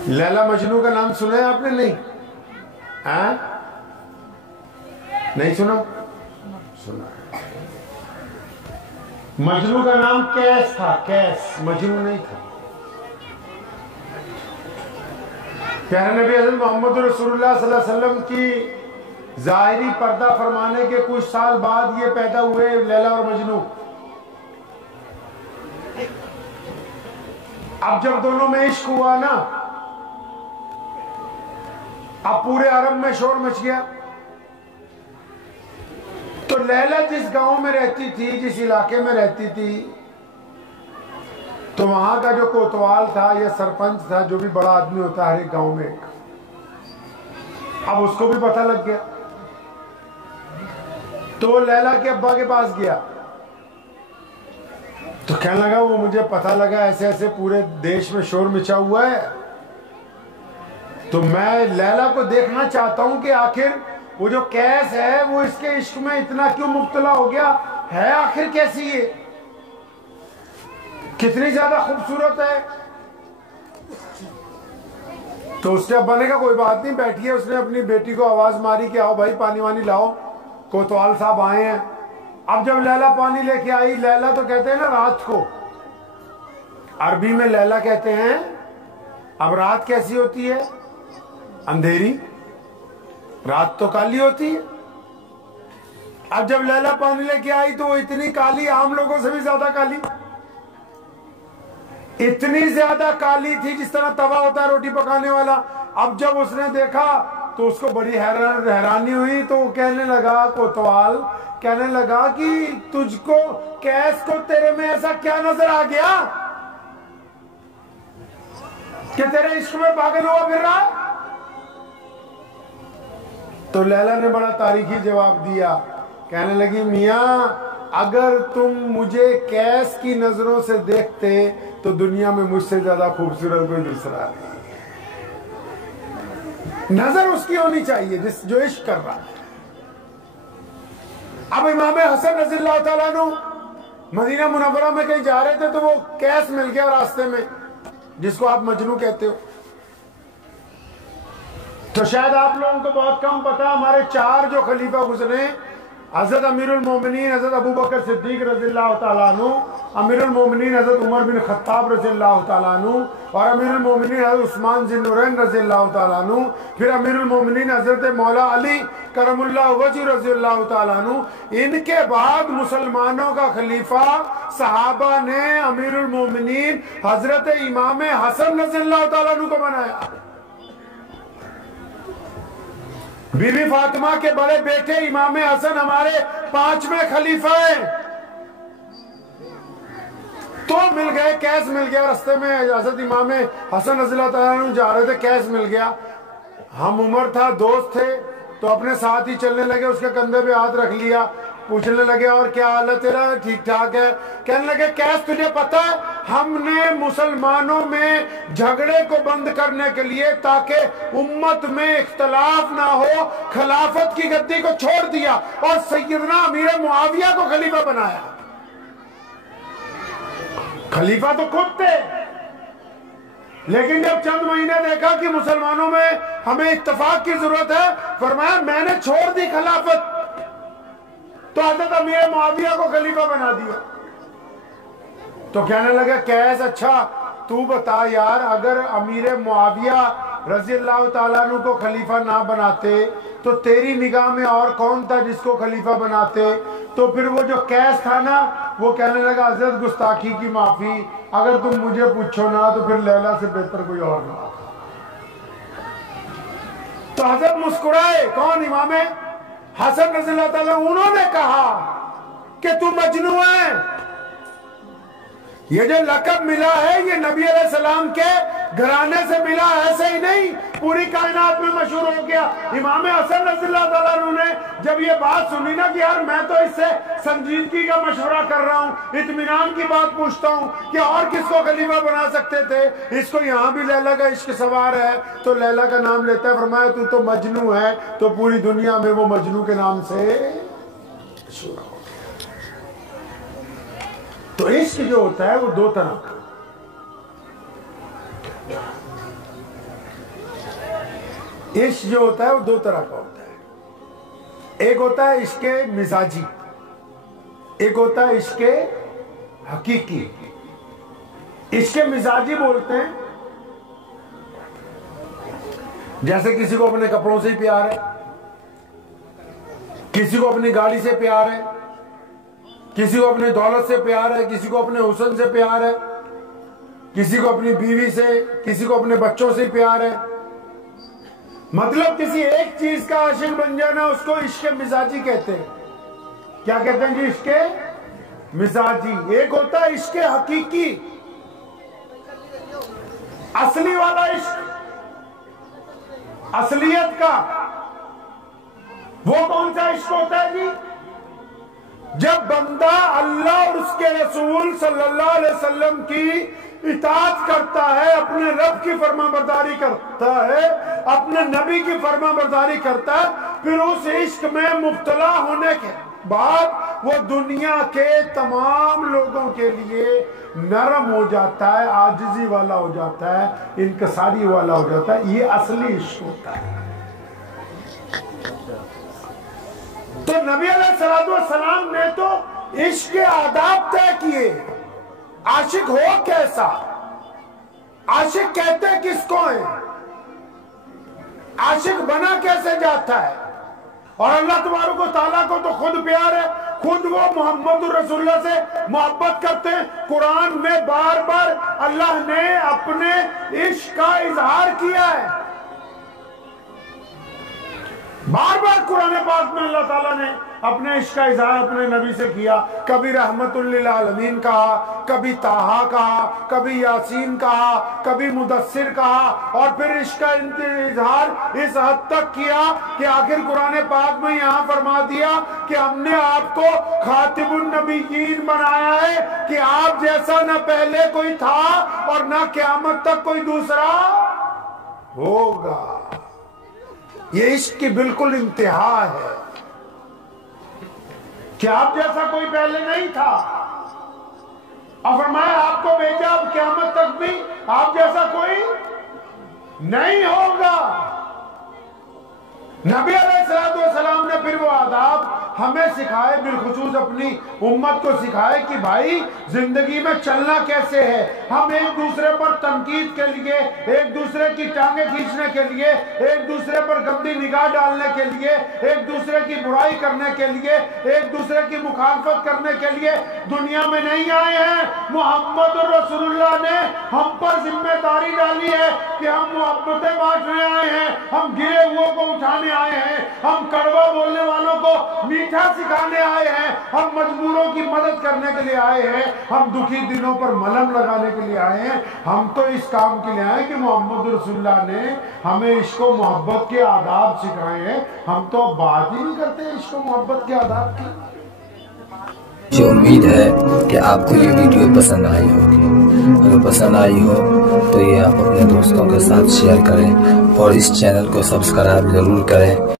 लैला मजनू का नाम सुना है आपने? नहीं नहीं सुना? सुना। मजनू का नाम कैस था, कैस, मजनू नहीं था। प्यारे नबी हज़रत मोहम्मद रसूलुल्लाह सल्लल्लाहु अलैहि वसल्लम की ज़ाहिरी पर्दा फरमाने के कुछ साल बाद ये पैदा हुए लैला और मजनू। अब जब दोनों में इश्क हुआ ना, अब पूरे अरब में शोर मच गया। तो लैला जिस गांव में रहती थी, जिस इलाके में रहती थी, तो वहां का जो कोतवाल था या सरपंच था, जो भी बड़ा आदमी होता है हर एक गांव में एक, अब उसको भी पता लग गया। तो लैला के अब्बा के पास गया तो कहने लगा, वो मुझे पता लगा ऐसे ऐसे पूरे देश में शोर मचा हुआ है, तो मैं लैला को देखना चाहता हूं कि आखिर वो जो कैस है वो इसके इश्क में इतना क्यों मुब्तला हो गया है, आखिर कैसी है, कितनी ज्यादा खूबसूरत है। तो उसके अब्बा ने कहा कोई बात नहीं, बैठिए। उसने अपनी बेटी को आवाज मारी कि आओ भाई पानी वानी लाओ, कोतवाल साहब आए हैं। अब जब लैला पानी लेके आई, लैला तो कहते हैं ना रात को, अरबी में लैला कहते हैं। अब रात कैसी होती है? अंधेरी, रात तो काली होती है। अब जब लैला पानी लेके आई तो वो इतनी काली, आम लोगों से भी ज्यादा काली, इतनी ज्यादा काली थी जिस तरह तवा होता है रोटी पकाने वाला। अब जब उसने देखा तो उसको बड़ी हैरानी हुई। तो वो कहने लगा, कोतवाल कहने लगा कि तुझको, कैस को तेरे में ऐसा क्या नजर आ गया कि तेरे इश्क में पागल हुआ फिर रहा? तो लैला ने बड़ा तारीखी जवाब दिया, कहने लगी, मियां अगर तुम मुझे कैस की नजरों से देखते तो दुनिया में मुझसे ज्यादा खूबसूरत कोई दूसरा नहीं। नजर उसकी होनी चाहिए जिस जो इश्क कर रहा है। अब इमाम हसन रज़ियल्लाहु ताला अन्हु मदीना मुनव्वरा में कहीं जा रहे थे तो वो कैस मिल गया रास्ते में, जिसको आप मजनू कहते हो। तो शायद आप लोगों को बहुत कम पता, हमारे 4 जो खलीफा गुजरे, हजरत अमीरुल मोमिनीन हजरत अबू बकर सिद्दीक रज़ियल्लाहु ताला अन्हु, अमीरुल मोमिनीन हजरत उमर बिन खत्ताब रज़ियल्लाहु ताला अन्हु, और अमीरुल मोमिनीन हजरत उस्मान ज़िन्नुरैन रज़ियल्लाहु ताला अन्हु, फिर अमीरुल मोमिनीन हजरत मौला अली करमुल्लाहु वजहु रज़ियल्लाहु ताला अन्हु। इनके बाद मुसलमानों का खलीफा सहाबा ने अमीरुल मोमिनीन हजरत इमाम हसन रज़ियल्लाहु ताला अन्हु को बनाया। बीबी फातिमा के बड़े बेटे इमाम हसन हमारे 5वें खलीफा हैं। तो मिल गए, कैस मिल गया रास्ते में। हजरत इमाम हसन रज़ियल्लाहु ताला अन्हु जा रहे थे, कैस मिल गया। हम उमर था, दोस्त थे, तो अपने साथ ही चलने लगे, उसके कंधे पे हाथ रख लिया, पूछने लगे और क्या हाल है तेरा, ठीक ठाक है। कहने लगे, कैस तुझे पता है हमने मुसलमानों में झगड़े को बंद करने के लिए, ताकि उम्मत में इख्तलाफ ना हो, खिलाफत की गद्दी को छोड़ दिया और सैयदना अमीर मुआविया को खलीफा बनाया। खलीफा तो खुद थे, लेकिन जब चंद महीने देखा कि मुसलमानों में हमें इत्तेफाक की जरूरत है, फरमाया मैंने छोड़ दी खिलाफत, तो हजरत अमीर मुआविया को खलीफा बना दिया। तो कहने लगे, कैस अच्छा तू बता यार, अगर अमीर मुआविया रज़ियल्लाहु ताला अन्हु को खलीफा ना बनाते तो तेरी निगाह में और कौन था जिसको खलीफा बनाते? तो फिर वो जो कैस था ना, वो कहने लगा, हजरत गुस्ताखी की माफी, अगर तुम मुझे पूछो ना तो फिर लैला से बेहतर कोई और ना था। तो हजरत मुस्कुराए, कौन? इमाम हसन रज़ियल्लाहु ताला, उन्होंने कहा कि तू मजनू है। ये जो लक़ब मिला है ये नबी अलैहिस्सलाम के घराने से मिला, ऐसे ही नहीं पूरी कायनात में मशहूर हो गया। इमाम हसन रज़ियल्लाहु ताला अन्हु ने जब ये बात सुनी ना कि यार मैं तो इससे संजीदगी का मशवरा कर रहा हूँ, इत्मीनान की बात पूछता हूँ कि और किसको खलीफा बना सकते थे, इसको यहाँ भी लैला का इश्क सवार है, तो लैला का नाम लेता है। फरमाया तू तो मजनू है, तो पूरी दुनिया में वो मजनू के नाम से मशहूर हो। तो इश्क जो होता है वो 2 तरह का, इश्क जो होता है वो दो तरह का होता है। एक होता है इश्क मिजाजी, एक होता है इश्क हकीकी। इश्क मिजाजी बोलते हैं जैसे किसी को अपने कपड़ों से प्यार है, किसी को अपनी गाड़ी से प्यार है, किसी को अपनी दौलत से प्यार है, किसी को अपने हुस्न से प्यार है, किसी को अपनी बीवी से, किसी को अपने बच्चों से प्यार है। मतलब किसी एक चीज का आशिक बन जाना उसको इश्क मिजाजी कहते हैं। क्या कहते हैं जी? इश्क मिजाजी। एक होता है इश्क हकीकी, असली वाला इश्क, असलियत का। वो कौन सा इश्क होता है जी? जब बंदा अल्लाह और उसके रसूल सल्लल्लाहु अलैहि वसल्लम की इताअत करता है, अपने रब की फरमाबरदारी करता है, अपने नबी की फरमाबरदारी करता है, फिर उस इश्क में मुब्तला होने के बाद वो दुनिया के तमाम लोगों के लिए नरम हो जाता है, आजिजी वाला हो जाता है, इनकसारी वाला हो जाता है। ये असली इश्क होता है। तो नबी अलैहिस्सलाम ने तो इश्क के आदाब तय किए। आशिक हो कैसा, आशिक कहते किसको है, आशिक बना कैसे जाता है। और अल्लाह तबारक व तआला को तो खुद प्यार है, खुद वो मोहम्मद रसूलुल्लाह से मोहब्बत करते हैं। कुरान में बार बार अल्लाह ने अपने इश्क का इजहार किया है। बार बार कुरान पाक में अल्लाह ताला ने अपने इश्क का इजहार अपने नबी से किया। कभी रहमतुल लिल आलमीन कहा, कभी ताहा कहा, कभी यासीन कहा, कभी मुदस्सिर कहा, और फिर इश्क का इजहार इस हद तक किया कि आखिर कुरान पाक में यहां फरमा दिया कि हमने आपको खातिबुन नबीयीन बनाया है कि आप जैसा न पहले कोई था और न क़यामत तक कोई दूसरा होगा। ये इश्क की बिल्कुल इंतहा है कि आप जैसा कोई पहले नहीं था, और फरमाया आपको भेजा अब क़यामत तक भी आप जैसा कोई नहीं होगा। नबी अलैहिस्सलाम ने फिर वो आदाब हमें सिखाए, बिलखुसूस अपनी उम्मत को सिखाए कि भाई जिंदगी में चलना कैसे है। हम एक दूसरे पर तनकीद के लिए, एक दूसरे की टांगे खींचने के लिए, एक दूसरे पर गंदी निगाह डालने के लिए, एक दूसरे की बुराई करने के लिए, एक दूसरे की मुखालफत करने के लिए दुनिया में नहीं आए हैं। मोहम्मद रसूलुल्लाह ने हम पर जिम्मेदारी डाली है कि हम मोहब्बतें बांटने आए हैं, हम गिरे हुओं को उठाने आए हैं, हम कड़वा बोलने वालों को मीठा सिखाने आए हैं, हम मजबूरों की मदद करने के लिए आए हैं, हम दुखी दिलों पर मलहम लगाने के लिए आए हैं। हम तो इस काम के लिए आए कि मोहम्मद रसूलुल्लाह ने हमें इश्को मोहब्बत के आदाब सिखाए हैं। हम तो बात ही नहीं करते इश्को मोहब्बत के आदाब की। मुझे उम्मीद है कि आपको ये वीडियो पसंद आई होगी। अगर पसंद आई हो तो ये आप अपने दोस्तों के साथ शेयर करें और इस चैनल को सब्सक्राइब जरूर करें।